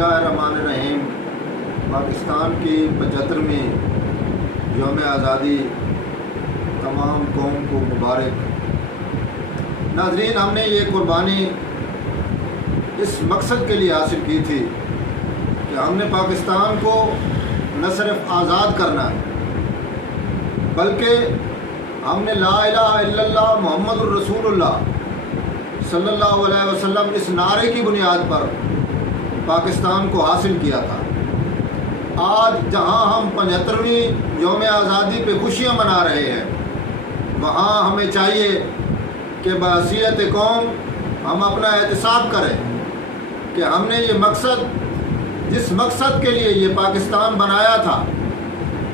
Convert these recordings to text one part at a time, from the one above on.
बिस्मिल्लाहिर्रहमानिर्रहीम। पाकिस्तान की 75वीं यौम आज़ादी तमाम कौम को मुबारक। नाज़रीन, हमने ये कुर्बानी इस मकसद के लिए हासिल की थी कि हमने पाकिस्तान को न सिर्फ आज़ाद करना है, बल्कि हमने ला इलाहा इल्लल्लाह मुहम्मदुर रसूलुल्लाह सल्लल्लाहु अलैहि वसल्लम इस नारे की बुनियाद पर पाकिस्तान को हासिल किया था। आज जहां हम 75वीं यौम आज़ादी पे खुशियां मना रहे हैं, वहां हमें चाहिए कि बहसीयत कौम हम अपना एहतिसाब करें कि हमने ये मकसद, जिस मकसद के लिए ये पाकिस्तान बनाया था,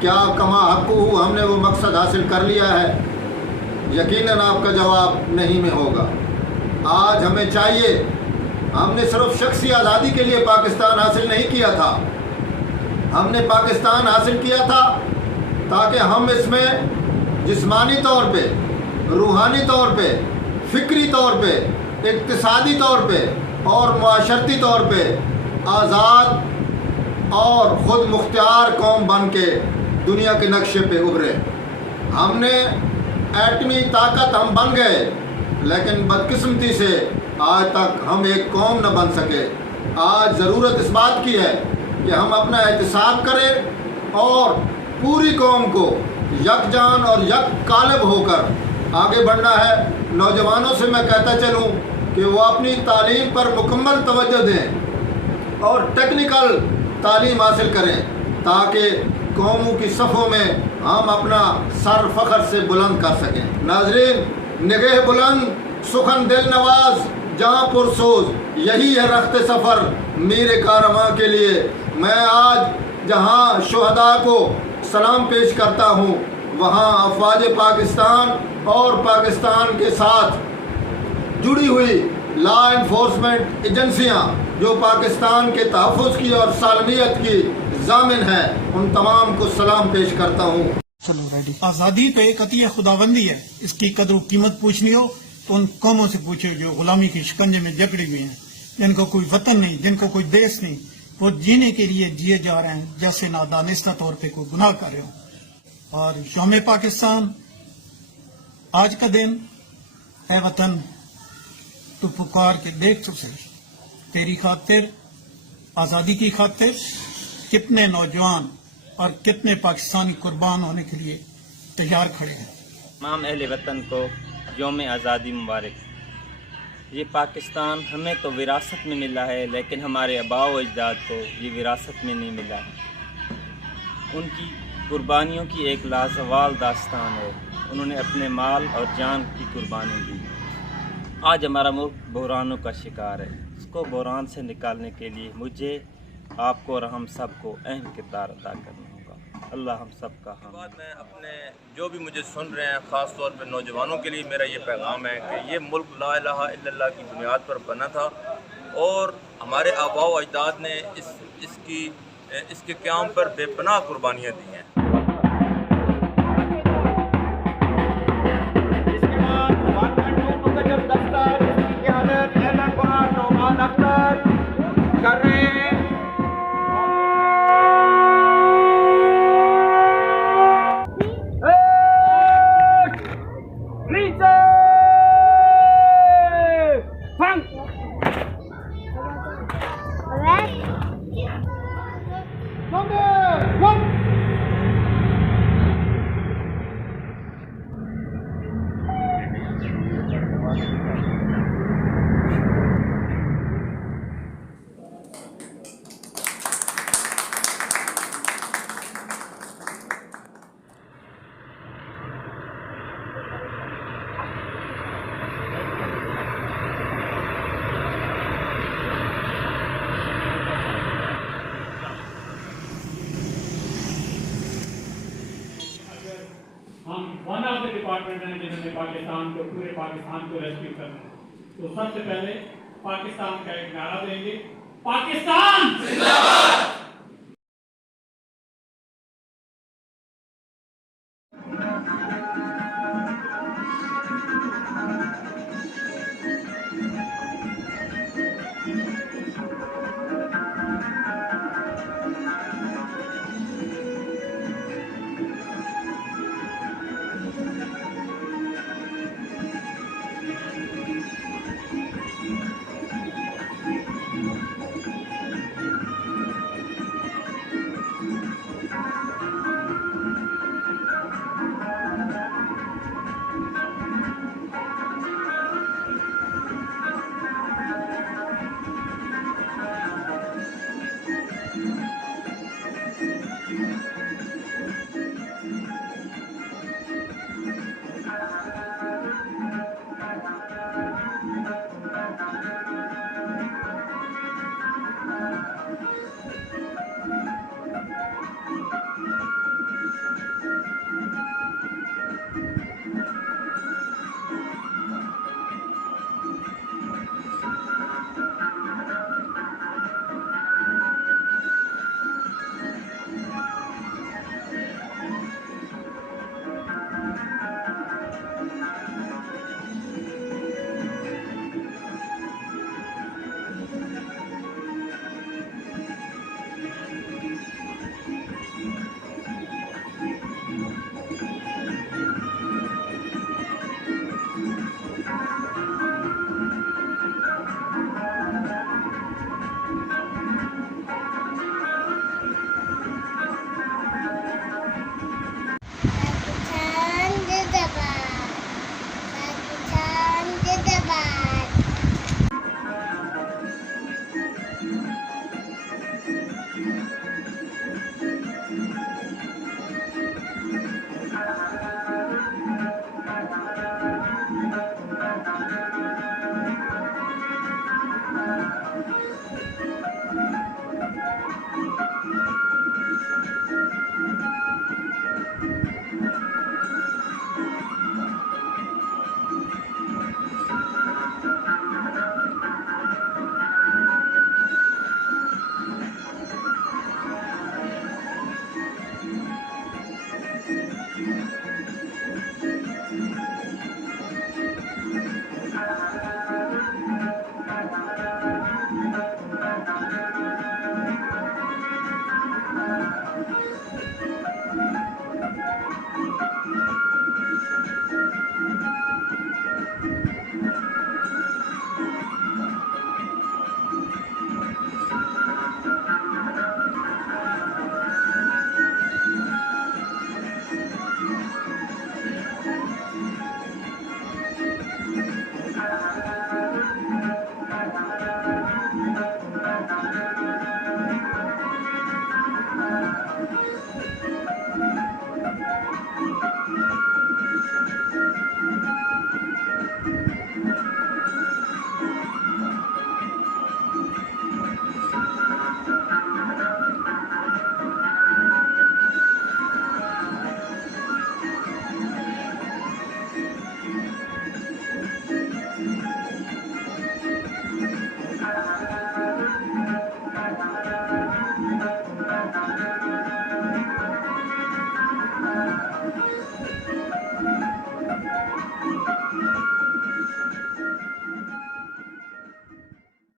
क्या कमा हक़्क़ुहू हमने वो मकसद हासिल कर लिया है? यकीनन आपका जवाब नहीं में होगा। आज हमें चाहिए, हमने सिर्फ शख्सी आज़ादी के लिए पाकिस्तान हासिल नहीं किया था, हमने पाकिस्तान हासिल किया था ताकि हम इसमें जिस्मानी तौर पे, रूहानी तौर पे, फ़िक्री तौर पे, इक़्तिसादी तौर पे और मुआशरती तौर पे आज़ाद और ख़ुद मुख्तियार कौम बन के दुनिया के नक्शे पे उभरे। हमने एटमी ताकत हम बन गए, लेकिन बदकिस्मती से आज तक हम एक कौम न बन सके। आज ज़रूरत इस बात की है कि हम अपना एहतिसाब करें और पूरी कौम को यकजान और यक कालब होकर आगे बढ़ना है। नौजवानों से मैं कहता चलूँ कि वो अपनी तालीम पर मुकम्मल तवज्जो दें और टेक्निकल तालीम हासिल करें, ताकि कौमों की सफ़ों में हम अपना सर फ़ख्र से बुलंद कर सकें। नाज़रीन, निगाह बुलंद सुखन दिल नवाज जहाँ पुरसोज, यही है रख्त सफ़र मेरे कारवां के लिए। मैं आज जहाँ शुहदा को सलाम पेश करता हूँ, वहाँ अफ़वाज पाकिस्तान और पाकिस्तान के साथ जुड़ी हुई लॉ इन्फोर्समेंट एजेंसियाँ जो पाकिस्तान के तहफ़्फ़ुज़ की और सालमियत की ज़ामिन है, उन तमाम को सलाम पेश करता हूँ। आज़ादी तो एक अतीय खुदाबंदी है, इसकी कदर व कीमत पूछनी हो तो उन कौमों से पूछो जो गुलामी की शिकंजे में जकड़ी हुई हैं, जिनको कोई वतन नहीं, जिनको कोई देश नहीं, वो जीने के लिए जिए जा रहे हैं जैसे नादानिस्ता तौर पे कोई गुनाह कर रहे हो। और यौम पाकिस्तान आज का दिन है वतन, तो पुकार के देख तो सही, तेरी खातिर, आज़ादी की खातिर कितने नौजवान और कितने पाकिस्तानी कुर्बान होने के लिए तैयार खड़े हैं। तमाम अहले वतन को यौम आज़ादी मुबारक। ये पाकिस्तान हमें तो विरासत में मिला है, लेकिन हमारे आबाओ व अजदाद को ये विरासत में नहीं मिला। उनकी कुर्बानियों की एक लाजवाल दास्तान है। उन्होंने अपने माल और जान की कुर्बानी दी। आज हमारा मुल्क बहरानों का शिकार है। इसको बहरान से निकालने के लिए मुझे, आपको और हम सबको अहम किरदार अदा करना होगा। अल्लाह हम सब का हम। बाद में अपने जो भी मुझे सुन रहे हैं, ख़ास तौर पे नौजवानों के लिए मेरा ये पैगाम है कि ये मुल्क ला इलाहा इल्लल्लाह की बुनियाद पर बना था और हमारे आबाओ अजदाद ने इसके क़याम पर बेपनाह कुर्बानियाँ दी हैं। हम वन ऑफ द डिपार्टमेंट हैं जिन्होंने पाकिस्तान को, पूरे पाकिस्तान को रेस्क्यू करना है। तो सबसे पहले पाकिस्तान का एक नारा देंगे, पाकिस्तान जिंदाबाद।